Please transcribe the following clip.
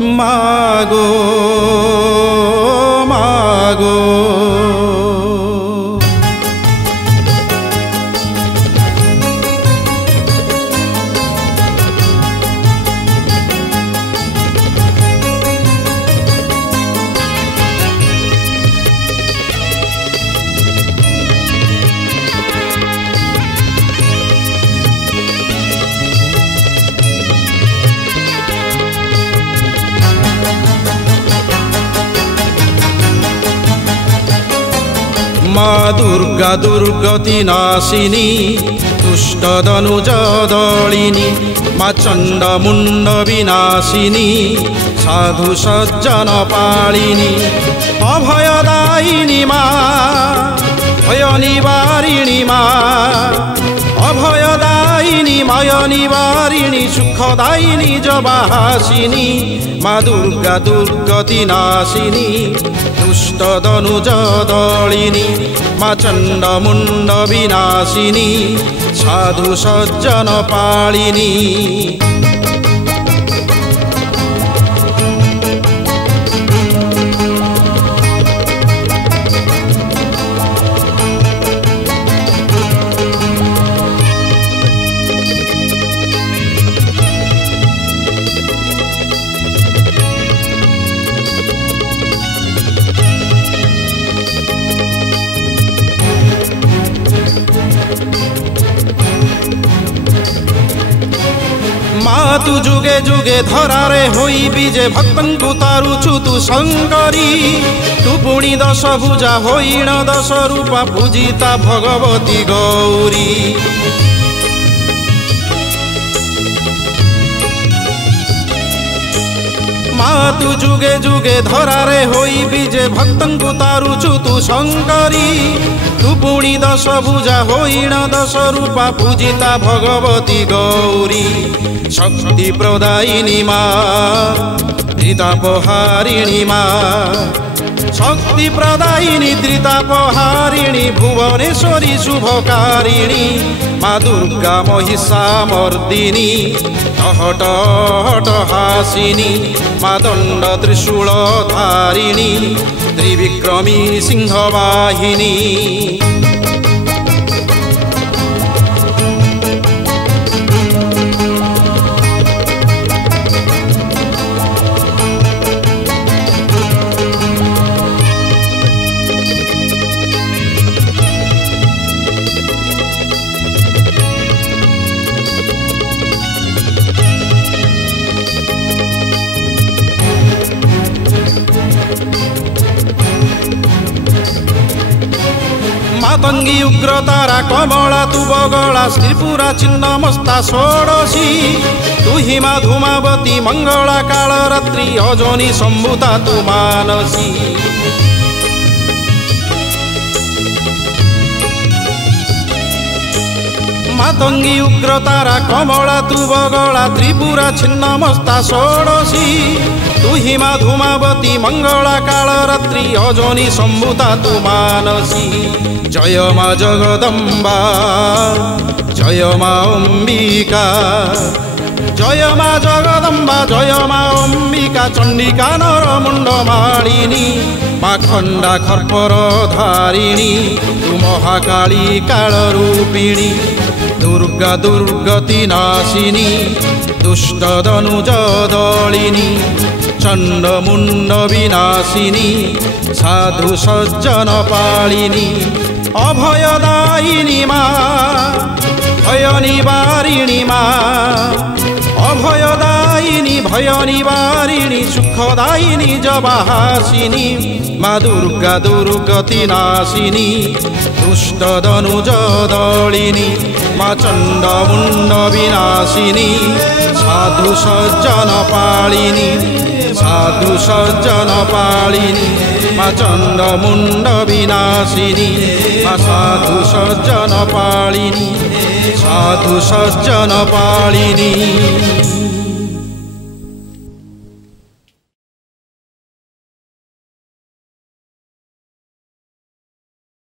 मागो मागो माँ दुर्गा दुर्गति नाशिनी दुष्ट दनुज दलिनी माँ चंड मुंड विनाशिनी साधु सज्जन पालिनी अभयदायिनी माँ भय निवारिणी माँ अभयदायिनी मय निवारिणी सुखदायिनी जबाहासिनी माँ दुर्गा दुर्गति नाशिनी दुष्ट दनुज दलिनी माँ चंड मुंड विनाशिनी साधु सज्जन पालिनी तू जुगे जुगे धरारे होई बीजे भक्तन को तारुचु तू शंकरी तू पुणी दश भुजा होइण दश रूपा पूजिता भगवती गौरी माँ तू जुगे जुगे धरारे होई बीजे भक्तन को तारुचु तू शंकरी तू पुणी दश भुजा होइण दश रूपा पूजिता भगवती गौरी शक्ति प्रदायिनी माँ त्रितापहारिणी माँ शक्ति प्रदायिनी त्रितापहारिणी भुवनेश्वरी शुभकारिणी माँ दुर्गा महिषामर्दिनी टहटहासिनी माँ दंड त्रिशूल धारिणी त्रिविक्रमी सिंहवाहिनी मातंगी उग्रतारा कमला तू बगला श्रीपुरा छिन्नमस्ता षोडशी तू हिमा धूमावती मंगला कालरात्रि अजनी सम्भुता तू मानसी मातंगी उग्रतारा कमला तू बगला त्रिपुरा छिन्नमस्ता षोडशी तू हिमा धूमावती मंगला कालरात्रि अजनी सम्भुता तू मानसी जय माँ जगदम्बा जय माँ अंबिका जय माँ जगदम्बा जय माँ अंबिका चंडिका नरमुंड मालिनी माँ खंडा खर्पर धारिणी तू महाकाली कालरूपिणी दुर्गा दुर्गति नाशिनी दुष्ट दनुज दलिनी चंड मुंड विनाशिनी साधु सज्जन पालिनी अभयदायिनी माँ भय निवारिणी माँ अभयदायिनी भय निवारिणी सुखदायिनी जबाहासिनी माँ दुर्गा दुर्गति नाशिनी दुष्ट दनुज दलिनी माँ चंड मुंड विनाशिनी साधु सज्जन पालिनी साधु सज्जन पालिनी माँ चंड मुंड विनाशिनी माँ साधु सज्जन पालिनी साधु सज्जन पालिनी।